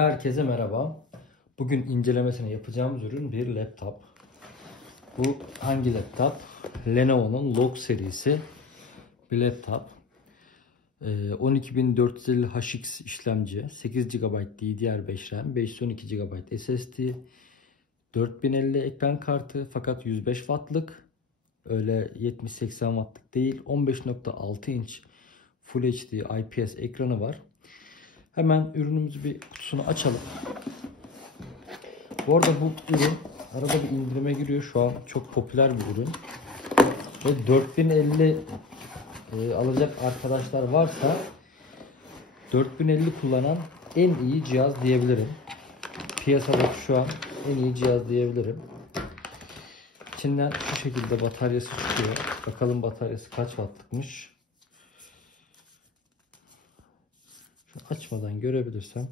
Herkese merhaba. Bugün incelemesini yapacağımız ürün bir laptop. Bu hangi laptop? Lenovo'nun Log serisi bir laptop. 12450 HX işlemci, 8 GB DDR5 RAM, 512 GB SSD, 4050 ekran kartı fakat 105 Watt'lık. Öyle 70-80 Watt'lık değil. 15.6 inç Full HD IPS ekranı var. Hemen ürünümüzü bir kutusunu açalım. Bu arada bu ürün arada bir indirime giriyor. Şu an çok popüler bir ürün. Ve 4050 alacak arkadaşlar varsa 4050 kullanan en iyi cihaz diyebilirim. Piyasada şu an en iyi cihaz diyebilirim. İçinden şu şekilde bataryası çıkıyor. Bakalım bataryası kaç wattlıkmış. Şu açmadan görebilirsem.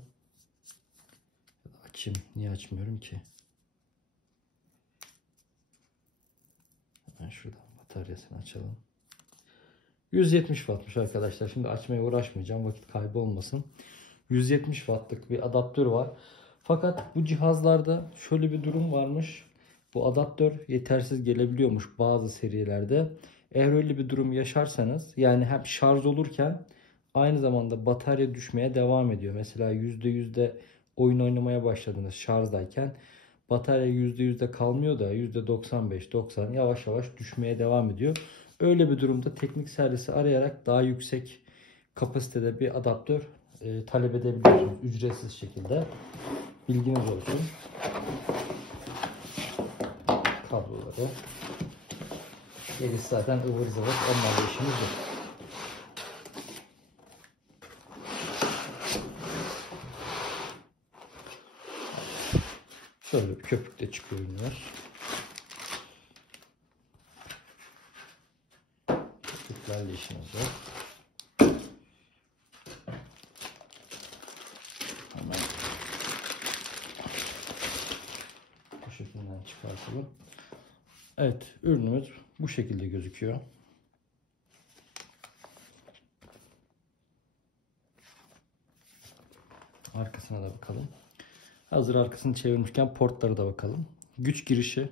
Açayım. Niye açmıyorum ki? Hemen şuradan bataryasını açalım. 170 wattmış arkadaşlar. Şimdi açmaya uğraşmayacağım. Vakit kaybı olmasın. 170 wattlık bir adaptör var. Fakat bu cihazlarda şöyle bir durum varmış. Bu adaptör yetersiz gelebiliyormuş bazı serilerde. Eğer öyle bir durum yaşarsanız, yani hem şarj olurken aynı zamanda batarya düşmeye devam ediyor. Mesela %100'de oyun oynamaya başladınız şarjdayken batarya %100'de kalmıyor da %95-90 yavaş yavaş düşmeye devam ediyor. Öyle bir durumda teknik servisi arayarak daha yüksek kapasitede bir adaptör talep edebiliyorsunuz ücretsiz şekilde. Bilginiz olsun. Kabloları. Gerisi zaten ıvır zıvır. Onlarla işimiz yok. Şöyle bir köpükle çıkıyor ürünler. Köpüklerle işimiz yok. Hemen bu şekilde çıkartalım. Evet, ürünümüz bu şekilde gözüküyor. Arkasına da bakalım. Hazır arkasını çevirmişken portlara da bakalım. Güç girişi,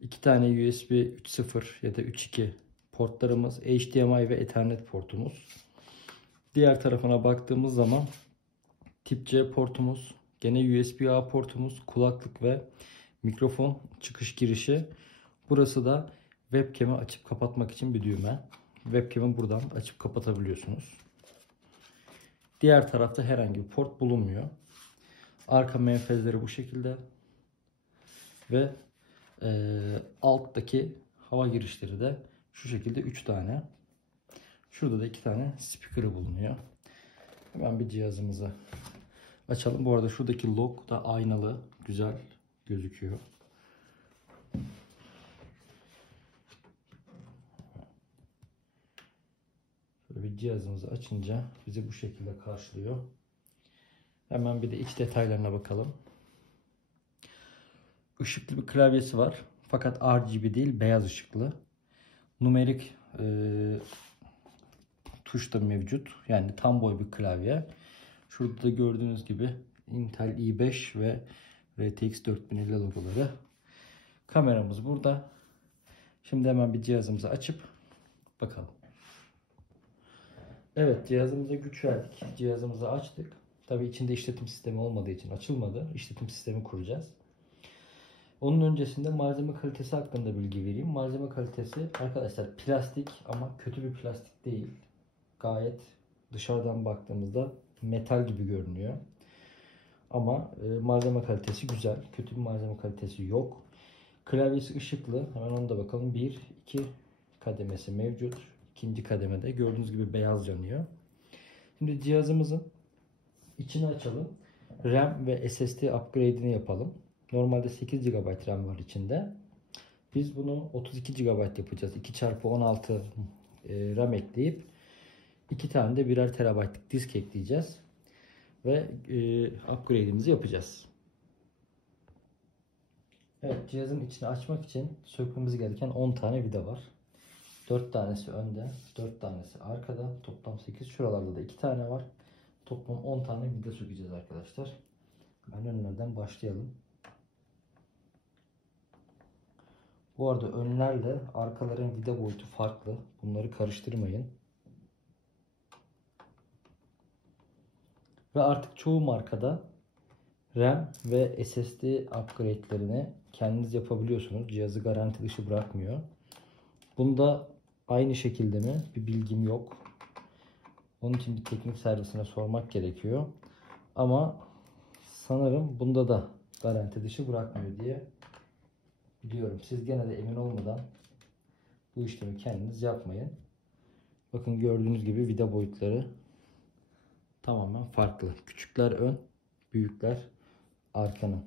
2 tane USB 3.0 ya da 3.2 portlarımız, HDMI ve Ethernet portumuz. Diğer tarafına baktığımız zaman tip C portumuz, gene USB-A portumuz, kulaklık ve mikrofon çıkış girişi. Burası da webcam'i açıp kapatmak için bir düğme. Webcam'i buradan açıp kapatabiliyorsunuz. Diğer tarafta herhangi bir port bulunmuyor. Arka menfezleri bu şekilde. Ve alttaki hava girişleri de şu şekilde 3 tane. Şurada da 2 tane speaker'ı bulunuyor. Hemen bir cihazımızı açalım. Bu arada şuradaki log da aynalı. Güzel gözüküyor. Şöyle bir cihazımızı açınca bizi bu şekilde karşılıyor. Hemen bir de iç detaylarına bakalım. Işıklı bir klavyesi var. Fakat RGB değil, beyaz ışıklı. Numerik tuş da mevcut. Yani tam boy bir klavye. Şurada da gördüğünüz gibi Intel i5 ve RTX 4050 logoları. Kameramız burada. Şimdi hemen bir cihazımızı açıp bakalım. Evet, cihazımıza güç verdik. Cihazımızı açtık. Tabii içinde işletim sistemi olmadığı için açılmadı. İşletim sistemi kuracağız. Onun öncesinde malzeme kalitesi hakkında bilgi vereyim. Malzeme kalitesi arkadaşlar plastik ama kötü bir plastik değil. Gayet dışarıdan baktığımızda metal gibi görünüyor. Ama malzeme kalitesi güzel. Kötü bir malzeme kalitesi yok. Klavyesi ışıklı. Hemen ona da bakalım. 1, 2 kademesi mevcut. İkinci kademede gördüğünüz gibi beyaz yanıyor. Şimdi cihazımızın içini açalım. RAM ve SSD upgrade'ini yapalım. Normalde 8 GB RAM var içinde. Biz bunu 32 GB yapacağız. 2x16 RAM ekleyip 2 tane de birer TB'lık disk ekleyeceğiz. Ve upgrade'imizi yapacağız. Evet, cihazın içini açmak için sökmemiz gereken 10 tane vida var. 4 tanesi önde, 4 tanesi arkada. Toplam 8. Şuralarda da 2 tane var. Toplam 10 tane vida sökeceğiz arkadaşlar. Ben önlerden başlayalım. Bu arada önlerle arkaların vida boyutu farklı. Bunları karıştırmayın. Ve artık çoğu markada RAM ve SSD upgrade'lerini kendiniz yapabiliyorsunuz. Cihazı garanti dışı bırakmıyor. Bunda aynı şekilde mi? Bir bilgim yok. Onun için bir teknik servisine sormak gerekiyor. Ama sanırım bunda da garanti dışı bırakmıyor diye biliyorum. Siz gene de emin olmadan bu işlemi kendiniz yapmayın. Bakın gördüğünüz gibi vida boyutları tamamen farklı. Küçükler ön, büyükler arkanın.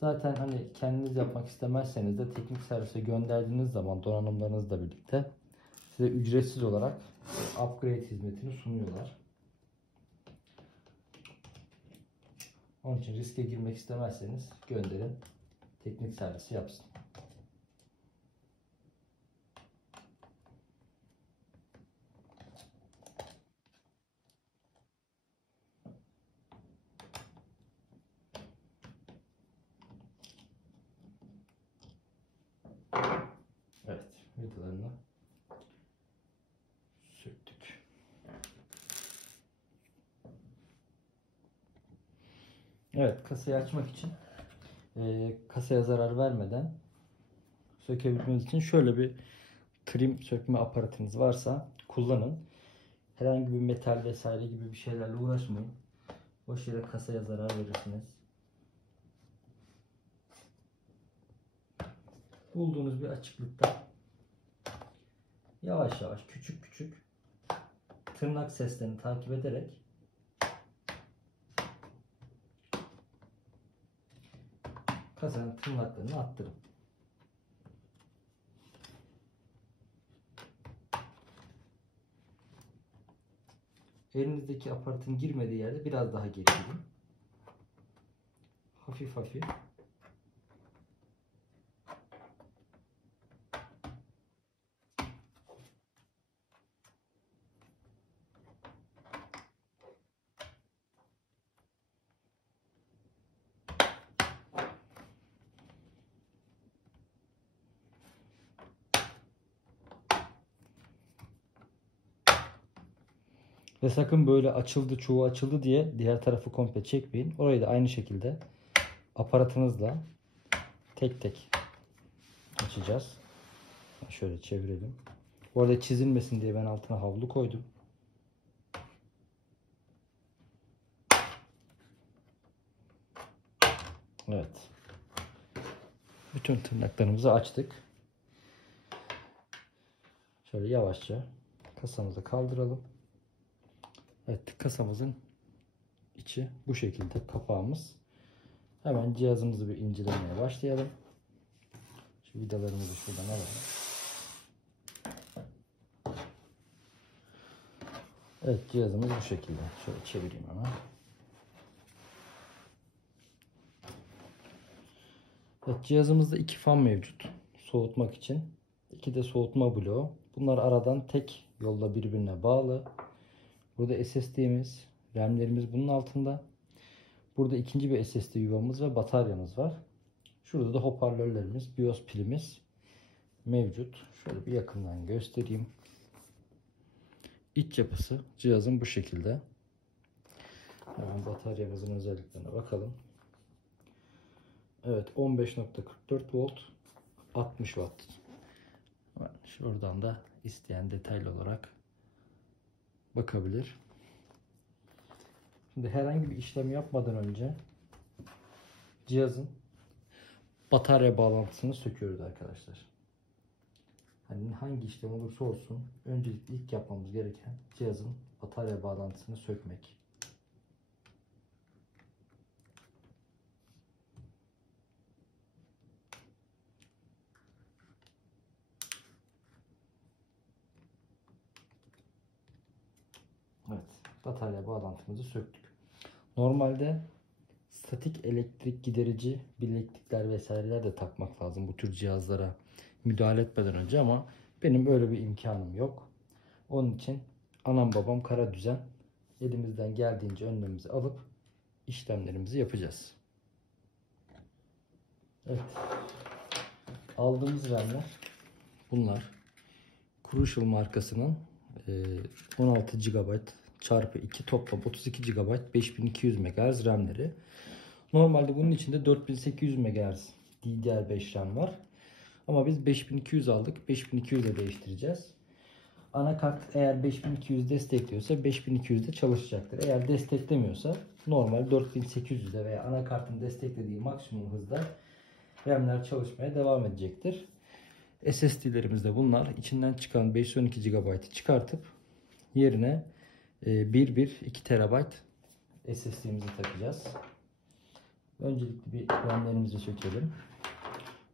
Zaten hani kendiniz yapmak istemezseniz de teknik servise gönderdiğiniz zaman donanımlarınızla birlikte size ücretsiz olarak upgrade hizmetini sunuyorlar. Onun için riske girmek istemezseniz gönderin, teknik servisi yapsın. Evet, vidalarını söktük. Evet, kasayı açmak için kasaya zarar vermeden sökebilmeniz için şöyle bir trim sökme aparatınız varsa kullanın. Herhangi bir metal vesaire gibi bir şeylerle uğraşmayın. Boş yere kasaya zarar verirsiniz. Bulduğunuz bir açıklıkta yavaş yavaş küçük küçük tırnak seslerini takip ederek kasanın tırnaklarını attırın. Elinizdeki aparatın girmediği yerde biraz daha geri gidin. Hafif hafif. Ve sakın böyle açıldı, çoğu açıldı diye diğer tarafı komple çekmeyin. Orayı da aynı şekilde aparatınızla tek tek açacağız. Şöyle çevirelim. Bu arada çizilmesin diye ben altına havlu koydum. Evet. Bütün tırnaklarımızı açtık. Şöyle yavaşça kasamızı kaldıralım. Evet, kasamızın içi bu şekilde, kapağımız. Hemen cihazımızı bir incelemeye başlayalım. Şu vidalarımızı şuradan alalım. Evet, cihazımız bu şekilde. Şöyle çevireyim hemen. Evet, cihazımızda 2 fan mevcut. Soğutmak için. 2 de soğutma bloğu. Bunlar aradan tek yolla birbirine bağlı. Burada SSD'miz, RAM'lerimiz bunun altında. Burada ikinci bir SSD yuvamız ve bataryamız var. Şurada da hoparlörlerimiz, BIOS pilimiz mevcut. Şöyle bir yakından göstereyim. İç yapısı cihazın bu şekilde. Hemen bataryamızın özelliklerine bakalım. Evet, 15.44 volt, 60 watt. Şuradan da isteyen detaylı olarak bakabilir. Şimdi herhangi bir işlem yapmadan önce cihazın batarya bağlantısını söküyoruz arkadaşlar. Hani hangi işlem olursa olsun öncelikle ilk yapmamız gereken cihazın batarya bağlantısını sökmek. Evet, batarya bağlantımızı söktük. Normalde statik elektrik giderici bileklikler vesaireler de takmak lazım bu tür cihazlara müdahale etmeden önce, ama benim öyle bir imkanım yok. Onun için anam babam kara düzen. Elimizden geldiğince önlemimizi alıp işlemlerimizi yapacağız. Evet. Aldığımız RAM'ler bunlar. Crucial markasının 16 GB çarpı 2 toplam 32 GB 5200 MHz RAM'leri. Normalde bunun içinde 4800 MHz DDR5 RAM var. Ama biz 5200 aldık. 5200'e değiştireceğiz. Anakart eğer 5200 destekliyorsa 5200'de çalışacaktır. Eğer desteklemiyorsa normal 4800'de veya anakartın desteklediği maksimum hızda RAM'ler çalışmaya devam edecektir. SSD'lerimiz de bunlar. İçinden çıkan 512 GB'ı çıkartıp yerine 2 TB SSD'mizi takacağız. Öncelikle bir RAM'lerimizi sökelim.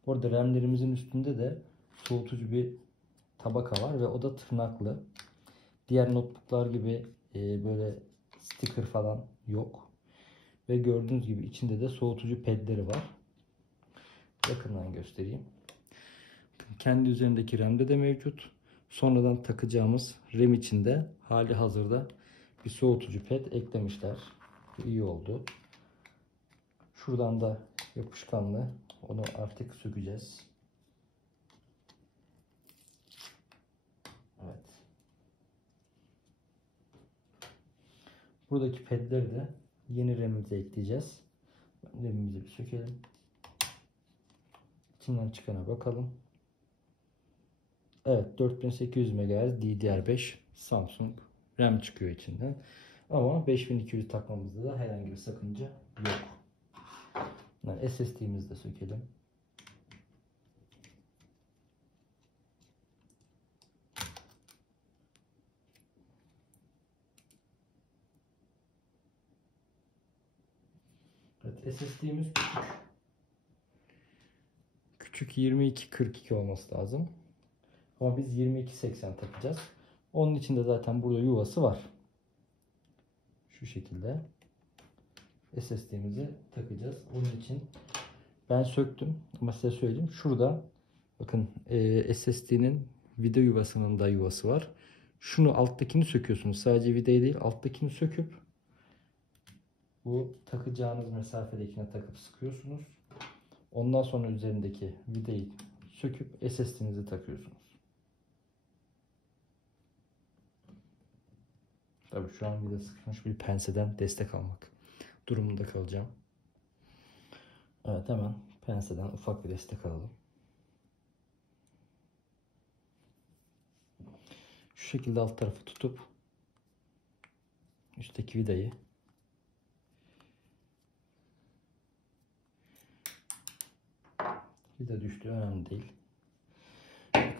Bu arada RAM'lerimizin üstünde de soğutucu bir tabaka var ve o da tırnaklı. Diğer notebooklar gibi böyle sticker falan yok. Ve gördüğünüz gibi içinde de soğutucu pedleri var. Yakından göstereyim. Kendi üzerindeki RAM'de de mevcut. Sonradan takacağımız RAM içinde hali hazırda bir soğutucu ped eklemişler. Bu iyi oldu. Şuradan da yapışkanlı. Onu artık sökeceğiz. Evet. Buradaki pedleri de yeni RAM'imize ekleyeceğiz. RAM'imizi bir sökelim. İçinden çıkana bakalım. Evet, 4800 MHz DDR5 Samsung RAM çıkıyor içinden. Ama 5200 takmamızda da herhangi bir sakınca yok. Yani SSD'mizi de sökelim. Evet, SSD'miz küçük 2242 olması lazım. Ama biz 2280 takacağız. Onun için de zaten burada yuvası var. Şu şekilde SSD'mizi takacağız. Onun için ben söktüm ama size söyleyeyim. Şurada bakın SSD'nin vida yuvasının da yuvası var. Şunu alttakini söküyorsunuz. Sadece vidayı değil alttakini söküp bu takacağınız mesafedekine takıp sıkıyorsunuz. Ondan sonra üzerindeki vidayı söküp SSD'nizi takıyorsunuz. Tabii şu an vida sıkışmış bir penseden destek almak durumunda kalacağım. Evet, hemen penseden ufak bir destek alalım. Şu şekilde alt tarafı tutup üstteki vidayı vida düştü önemli değil.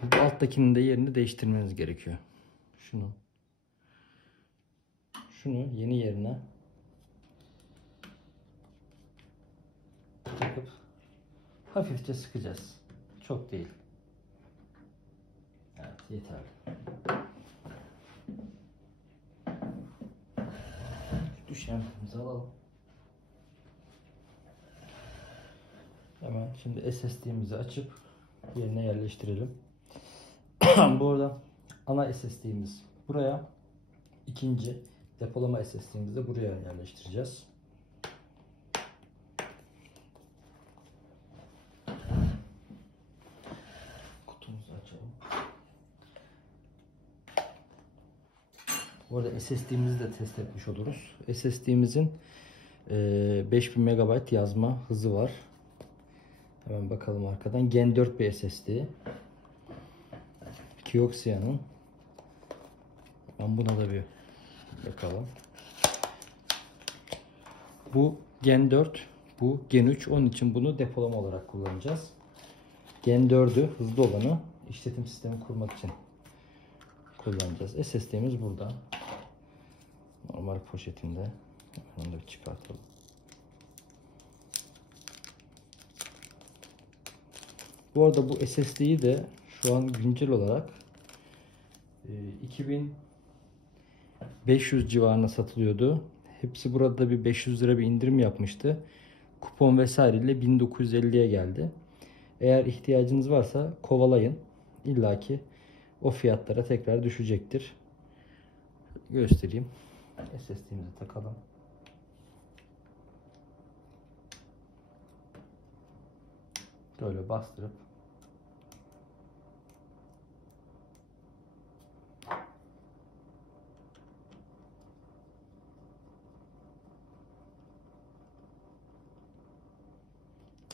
Bu alttakinin de yerini değiştirmeniz gerekiyor. Şunu yeni yerine takıp hafifçe sıkacağız. Çok değil. Evet, yeterli. Düşenimizi alalım. Hemen şimdi SSD'mizi açıp yerine yerleştirelim. Bu arada ana SSD'miz buraya, ikinci depolama SSD'mizi de buraya yerleştireceğiz. Kutumuzu açalım. Bu arada SSD'mizi de test etmiş oluruz. SSD'mizin 5000 MB yazma hızı var. Hemen bakalım arkadan. Gen 4 bir SSD. Kioxia'nın. Ben buna da bir bakalım. Bu Gen 4, bu Gen 3. Onun için bunu depolama olarak kullanacağız. Gen 4'ü hızlı olanı işletim sistemi kurmak için kullanacağız. SSD'miz burada. Normal poşetinde. Onu da çıkartalım. Bu arada bu SSD'yi de şu an güncel olarak 2500 civarına satılıyordu. Hepsi burada bir 500 lira bir indirim yapmıştı. Kupon vesaireyle 1950'ye geldi. Eğer ihtiyacınız varsa kovalayın. İlla ki o fiyatlara tekrar düşecektir. göstereyim. SSD'mizi takalım. Böyle bastırıp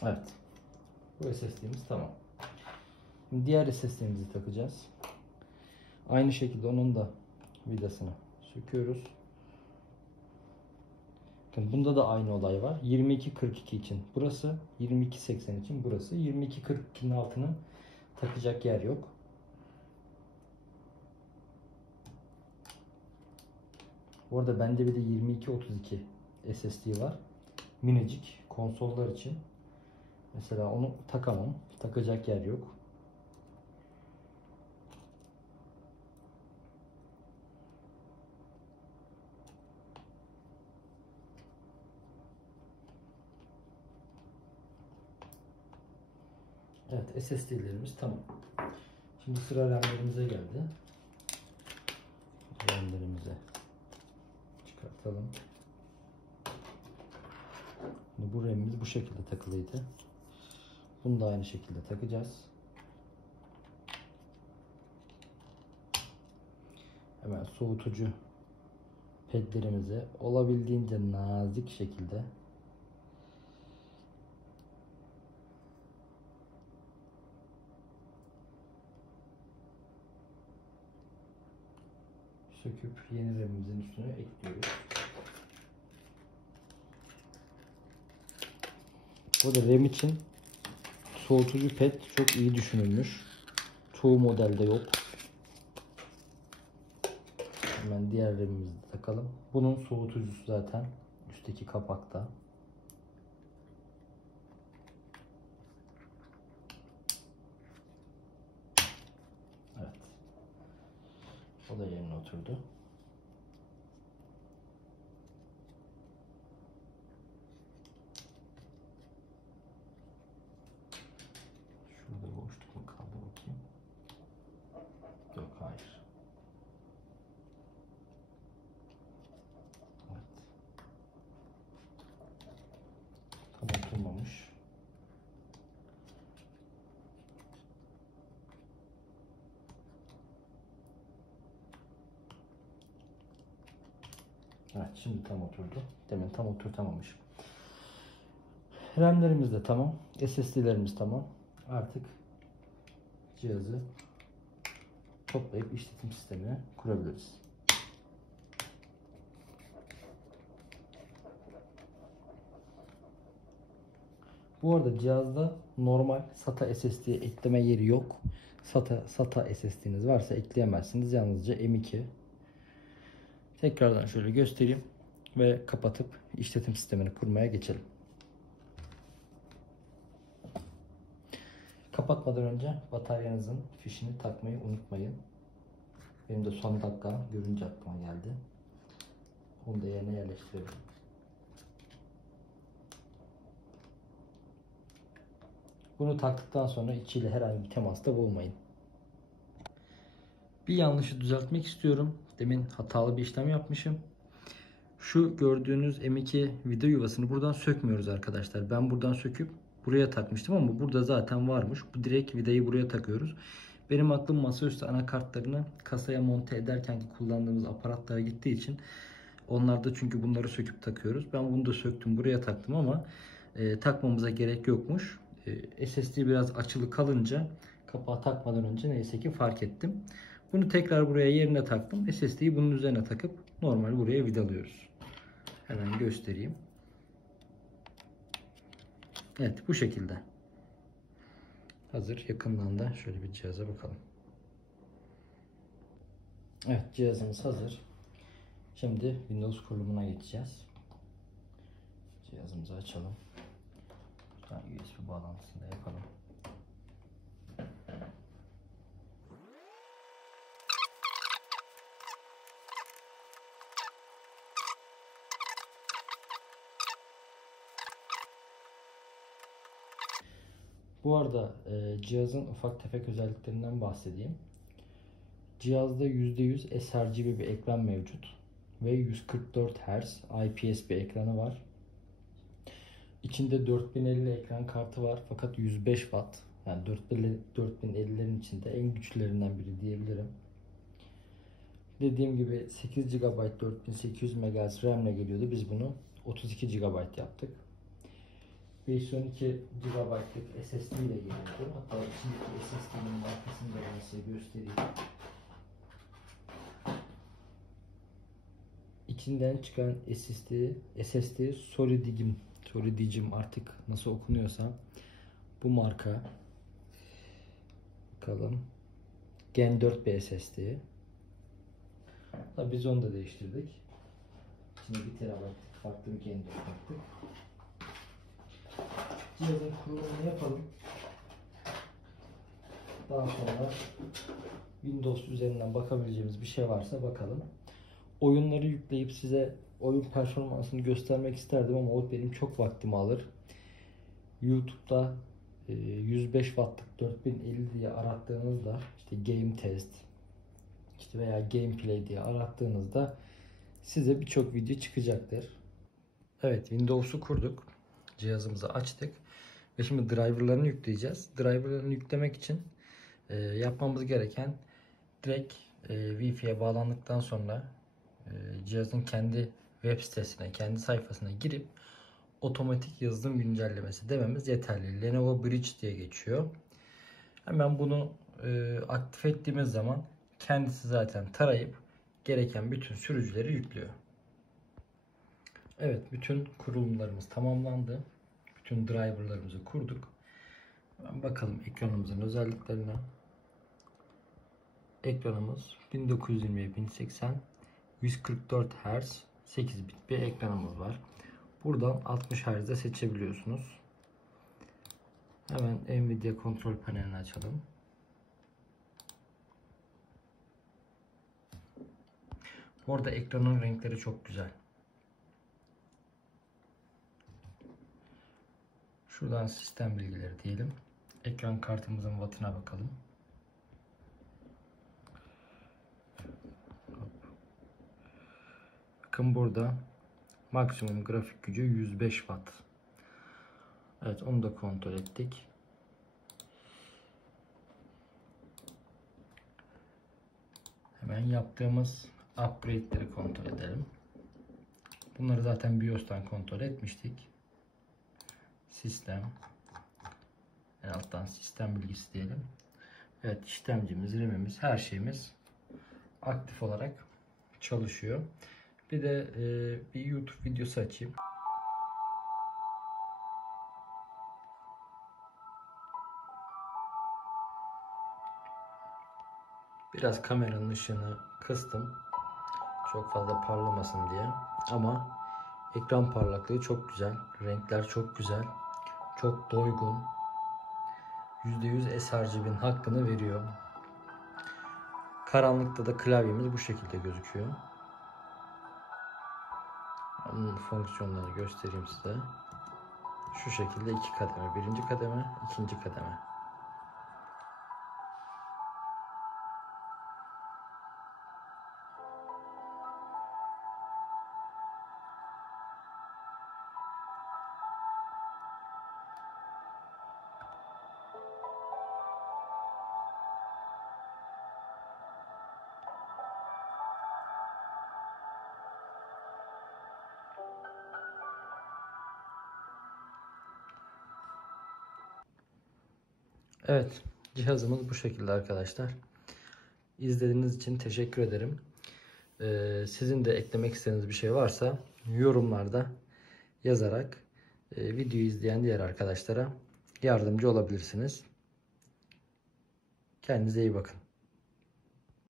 evet. Bu SSD'miz tamam. Şimdi diğer SSD'mizi takacağız. Aynı şekilde onun da vidasını söküyoruz. Bakın bunda da aynı olay var. 2242 için burası, 2280 için burası. 2242'nin altının takacak yer yok. Bu arada bende bir de 2232 SSD var. Minicik konsollar için. Mesela onu takamam. Takacak yer yok. Evet, SSD'lerimiz tamam. Şimdi sıra RAM'lerimize geldi. RAM'lerimizi çıkartalım. Şimdi bu RAM'imiz bu şekilde takılıydı. Bunu da aynı şekilde takacağız. Hemen soğutucu pedlerimizi olabildiğince nazik şekilde söküp yeni RAM'imizin üstüne ekliyoruz. Bu da RAM için soğutucu ped çok iyi düşünülmüş. Çoğu modelde yok. Hemen diğer RAM'imizi takalım. Bunun soğutucusu zaten üstteki kapakta. Evet. O da yerine oturdu. Şurada boşluk mu kaldı bakayım. Yok, hayır. Evet. Tam oturmamış. Evet, şimdi tam oturdu. Demin tam oturtamamış. RAM'lerimiz de tamam. SSD'lerimiz tamam. Artık cihazı toplayıp işletim sistemine kurabiliriz. Bu arada cihazda normal SATA SSD ekleme yeri yok. SATA SSD'niz varsa ekleyemezsiniz. Yalnızca M.2. Tekrardan şöyle göstereyim ve kapatıp işletim sistemini kurmaya geçelim. Kapatmadan önce bataryanızın fişini takmayı unutmayın. Benim de son dakika görünce aklıma geldi. Onu da yerine yerleştirelim. Bunu taktıktan sonra içiyle herhangi bir temasta bulunmayın. Bir yanlışı düzeltmek istiyorum. Demin hatalı bir işlem yapmışım. Şu gördüğünüz M.2 vida yuvasını buradan sökmüyoruz arkadaşlar. Ben buradan söküp buraya takmıştım ama burada zaten varmış. Bu direkt vidayı buraya takıyoruz. Benim aklım masaüstü anakartlarını kasaya monte ederken ki kullandığımız aparatlara gittiği için onlarda çünkü bunları söküp takıyoruz. Ben bunu da söktüm buraya taktım ama takmamıza gerek yokmuş. SSD biraz açılı kalınca kapağı takmadan önce neyse ki fark ettim. Bunu tekrar buraya yerine taktım. SSD'yi bunun üzerine takıp normal buraya vidalıyoruz. Hemen göstereyim. Evet, bu şekilde. Hazır. Yakından da şöyle bir cihaza bakalım. Evet, cihazımız hazır. Şimdi Windows kurulumuna geçeceğiz. Cihazımızı açalım. USB bağlantısını da yapalım. Bu arada cihazın ufak tefek özelliklerinden bahsedeyim. Cihazda %100 sRGB bir ekran mevcut ve 144 Hz IPS bir ekranı var. İçinde 4050 ekran kartı var fakat 105 Watt. Yani 4050'lerin içinde en güçlülerinden biri diyebilirim. Dediğim gibi 8 GB 4800 MHz RAM ile geliyordu. Biz bunu 32 GB yaptık. 512 GB'lık SSD ile geliyordu. Hatta içindeki SSD'nin markasını da ben size göstereyim. İçinden çıkan SSD Solidigm artık nasıl okunuyorsa bu marka. Bakalım. Gen 4 bir SSD. Tabii biz onu da değiştirdik. İçine 1 TB farklı bir Gen 4 taktık. Cihazın kurulumunu yapalım. Daha sonra Windows üzerinden bakabileceğimiz bir şey varsa bakalım. Oyunları yükleyip size oyun performansını göstermek isterdim ama o benim çok vaktimi alır. YouTube'da 105 Watt'lık 4050 diye arattığınızda işte Game Test işte veya Gameplay diye arattığınızda size birçok video çıkacaktır. Evet, Windows'u kurduk. Cihazımızı açtık. Ve şimdi driverlarını yükleyeceğiz. Driverlarını yüklemek için yapmamız gereken direkt Wi-Fi'ye bağlandıktan sonra cihazın kendi web sitesine, kendi sayfasına girip otomatik yazılım güncellemesi dememiz yeterli. Lenovo Bridge diye geçiyor. Hemen bunu aktif ettiğimiz zaman kendisi zaten tarayıp gereken bütün sürücüleri yüklüyor. Evet, bütün kurulumlarımız tamamlandı. Bütün driverlarımızı kurduk. Bakalım ekranımızın özelliklerine. Ekranımız 1920x1080 144 Hz 8 bit bir ekranımız var. Buradan 60 Hz'de seçebiliyorsunuz. Hemen Nvidia kontrol panelini açalım. Bu arada ekranın renkleri çok güzel. Şuradan sistem bilgileri diyelim. Ekran kartımızın wattına bakalım. Bakın burada maksimum grafik gücü 105 Watt. Evet, onu da kontrol ettik. Hemen yaptığımız upgrade'leri kontrol edelim. Bunları zaten BIOS'tan kontrol etmiştik. Sistem. En alttan sistem bilgisi diyelim. Evet, işlemcimiz, RAM'imiz, her şeyimiz aktif olarak çalışıyor. Bir de bir YouTube videosu açayım. Biraz kameranın ışığını kıstım. Çok fazla parlamasın diye. Ama ekran parlaklığı çok güzel. Renkler çok güzel. Çok doygun. %100 sRGB'nin hakkını veriyor. Karanlıkta da klavyemiz bu şekilde gözüküyor. Onun fonksiyonlarını göstereyim size. Şu şekilde 2 kademe. Birinci kademe, ikinci kademe. Evet, cihazımız bu şekilde arkadaşlar. İzlediğiniz için teşekkür ederim. Sizin de eklemek istediğiniz bir şey varsa yorumlarda yazarak videoyu izleyen diğer arkadaşlara yardımcı olabilirsiniz. Kendinize iyi bakın.